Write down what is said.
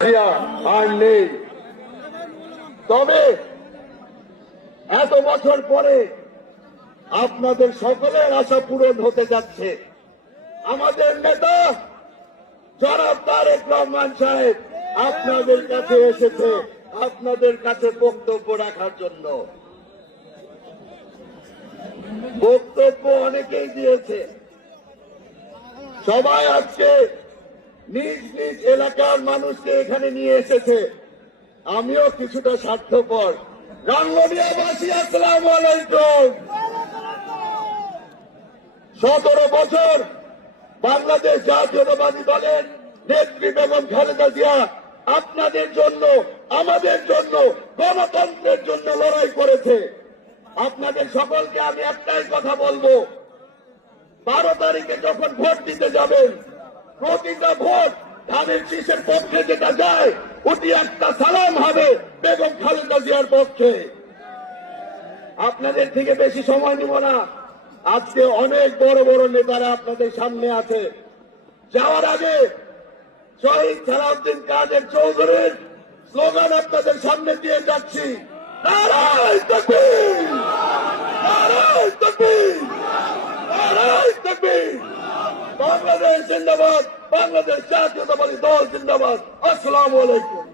আর নেই। তবে এত বছর পরে আপনাদের সকলের আশা পূরণ হতে যাচ্ছে। আমাদের নেতা জনাব তারেক রহমান সাহেব আপনাদের কাছে এসেছে, আপনাদের কাছে বক্তব্য রাখার জন্য। বক্তব্য অনেকেই দিয়েছে, সবাই আজকে নিজ নিজ এলাকার মানুষকে এখানে নিয়ে এসেছে। আমিও কিছুটা স্বার্থপর। রাঙ্গুনিয়াবাসী আসসালামু আলাইকুম। 17 বছর বাংলাদেশ জাতীয়তাবাদী দলের নেত্রী বেগম খালেদা জিয়া আপনাদের জন্য, আমাদের জন্য, গণতন্ত্রের জন্য লড়াই করেছে। আপনাদের সকলকে আমি একটাই কথা বলবো, 12 তারিখে যখন ভোট দিতে যাবেন, প্রতিটা ভোট ধানের শীষের পক্ষে যেটা যায় ওটি একটা সালাম হবে বেগম খালেদা জিয়ার পক্ষে। আপনাদের থেকে বেশি সময় নিব না। আজকে অনেক বড় বড় নেতারা আপনাদের সামনে আছে। যাওয়ার আগে শহীদ সালাউদ্দিন কাদের চৌধুরীর স্লোগান আপনাদের সামনে দিয়ে যাচ্ছি। নারায়ে তাকবীর, নারায়ে তাকবীর, নারায়ে তাকবীর। বাংলাদেশ জিন্দাবাদ, বাংলাদেশ জাতীয়তাবাদী দল জিন্দাবাদ। আসসালামু আলাইকুম।